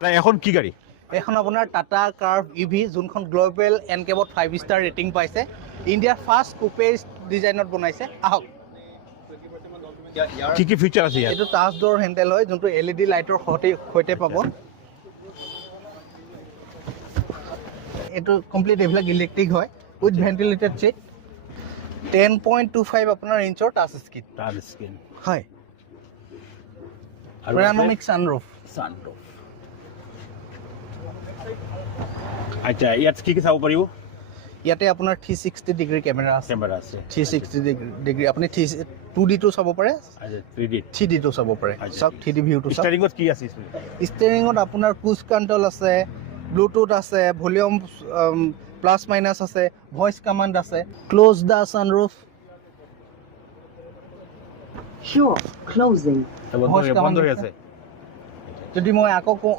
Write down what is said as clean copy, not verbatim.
এখন কি গাড়ী? এখন আপোনাৰ টাটা কাৰ্ভ ইভি যোনখন গ্ল'বেল এনকেবত 5 ষ্টাৰ ৰেটিং পাইছে ইণ্ডিয়াৰ ফাৰ্ষ্ট কুপে ডিজাইনত বনাইছে আহক কি কি ফিচাৰ আছে ইয়াত? এইটো টাচ ডোৰ হেণ্ডেল হয় যোনটো LED লাইটৰ সৈতে পাব এইটো কমপ্লিট এইবিলাক ইলেক্ট্ৰিক হয় উইথ ভেণ্টিলেটেড ছিট 10.25 আপোনাৰ ইঞ্চৰ টাচ স্ক্ৰীন টাচ স্ক্ৰীন হয় পেৰানমিক ছানৰুফ আচ্ছা ইয়াত কি কি চাব পাৰিব? ইয়াতে আপোনাৰ 360 ডিগ্ৰী কেমেৰা আছে কেমেৰা আছে 360 ডিগ্ৰী আপুনি 2D টো চাব পাৰে আচ্ছা 3D 3D টো চাব পাৰে চাওক 3D ভিউটো চাওক ষ্টাৰিঙত কি আছে? ষ্টেৰিঙত আপোনাৰ ক্ৰুজ কণ্ট্ৰল আছে ব্লুটুথ আছে ভলিউম প্লাছ মাইনাছ আছে ভইচ কমাণ্ড আছে close the sunroof Sure, closing. বন্ধ হৈ আছে যদি মই আকৌ কওঁ